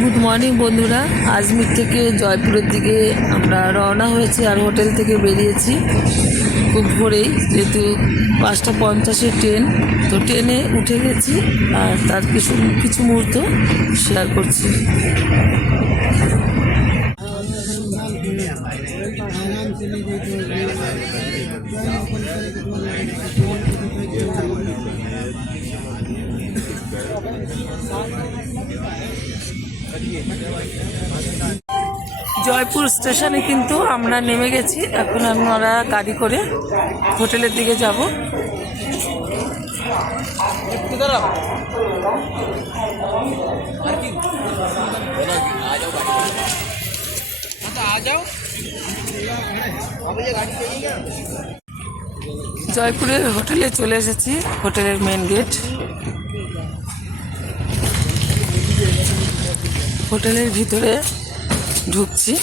Good morning বন্ধুরা, আজমির থেকে জয়পুরের দিকে আমরা রওনা হয়েছি আর হোটেল থেকে বেরিয়েছি খুব ভোরেই, যেহেতু 5:50 ট্রেন। তো ট্রেনে উঠে গেছি আর তার কিছু মুহূর্ত শেয়ার করছি। জয়পুর স্টেশনে কিন্তু আমরা নেমে গেছি। এখন আমরা গাড়ি করে হোটেলের দিকে যাব। জয়পুরের হোটেলে চলে এসেছি, হোটেলের মেন গেট। হোটেলের ভিতরে ঢুকছি।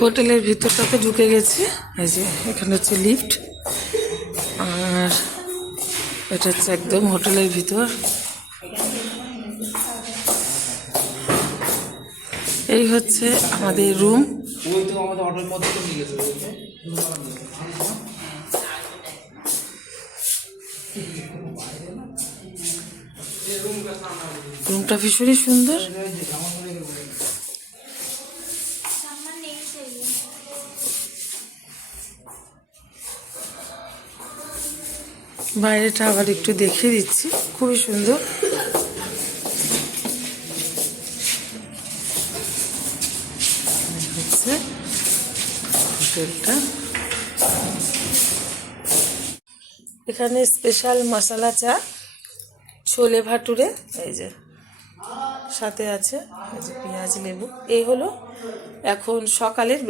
হোটেলের ভিতরটাতে ঢুকে গেছি। এই যে এখানে হচ্ছে লিফট, আর এটা হচ্ছে একদম হোটেলের ভিতর। এই হচ্ছে আমাদের রুম। রুমটা ভীষণই সুন্দর। বাইরেটা আবার একটু দেখিয়ে দিচ্ছি, খুবই সুন্দর। হচ্ছে হোটেলটা। এখানে স্পেশাল মশলা চা, ছোলে ভাটুরে, এই যে সাথে আছে এই যে পেঁয়াজ লেবু। এই হলো এখন সকালের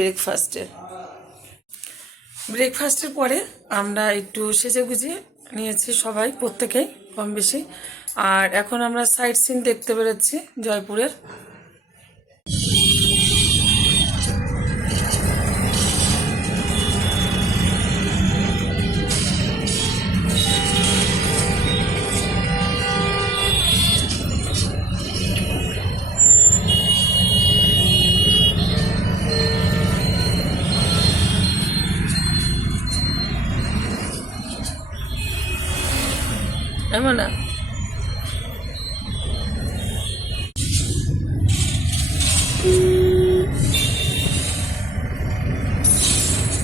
ব্রেকফাস্টের পরে আমরা একটু সেজে গুজিয়ে নিয়েছি সবাই, প্রত্যেকেই কম বেশি। আর এখন আমরা সাইট সিন দেখতে বেরোচ্ছি জয়পুরের। এমন না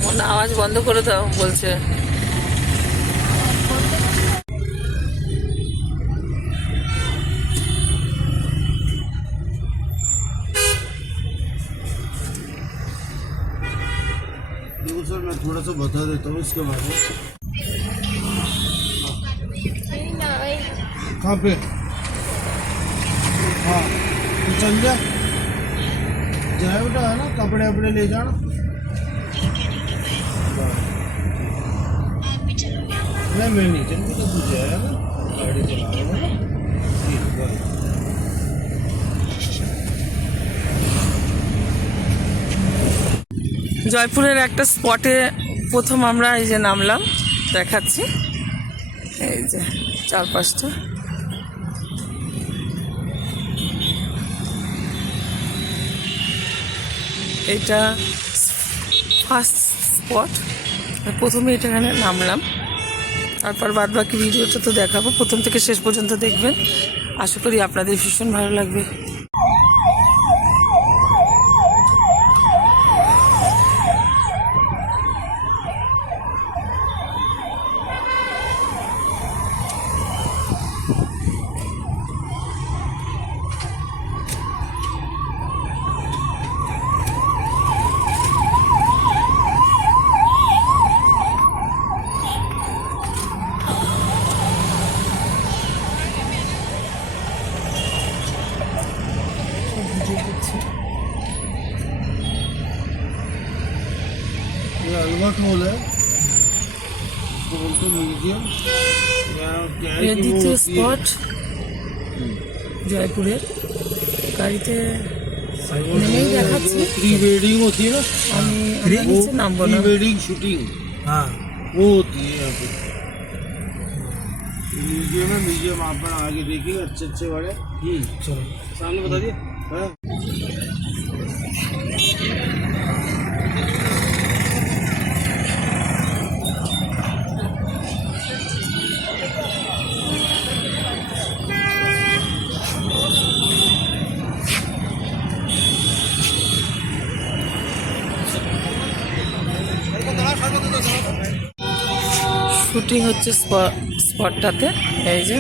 মনে আওয়াজ বন্ধ করে দাও বলছে। सर मैं थोड़ा सा बता देता हूँ इसके बारे में। कहाँ पे? हाँ तो चल जा, जाए बेटा, है ना, कपड़े वपड़े ले जाना। नहीं मैं नहीं चलूँगा, तो तू जाएगा ना, गाड़ी चला रहा है। ठीक है। জয়পুরের একটা স্পটে প্রথম আমরা এই যে নামলাম, দেখাচ্ছি। এই যে চারপাশটা, এটা ফার্স্ট স্পট। প্রথমে এখানে নামলাম, তারপর বাদ বাকি ভিডিওটা তো দেখাবো, প্রথম থেকে শেষ পর্যন্ত দেখবেন। আশা করি আপনাদের ভীষণ ভালো লাগবে। ये अल्बर्ट हॉल है, बोलते म्यूजियम। ये द्वितीय स्पॉट জয়পুরের গাড়িতে নেমেই দেখাচ্ছি। प्री वेडिंग होती है ना, আমি আমরা নিচে নামবো प्री না। वेडिंग शूटिंग हाँ वो होती है यहाँ पे। म्यूजियम है, म्यूजियम आप पर आगे देखिएगा अच्छे अच्छे बड़े। चलो सामने बता दिए हाँ। শুটিং হচ্ছে স্পটটাতে, এই যে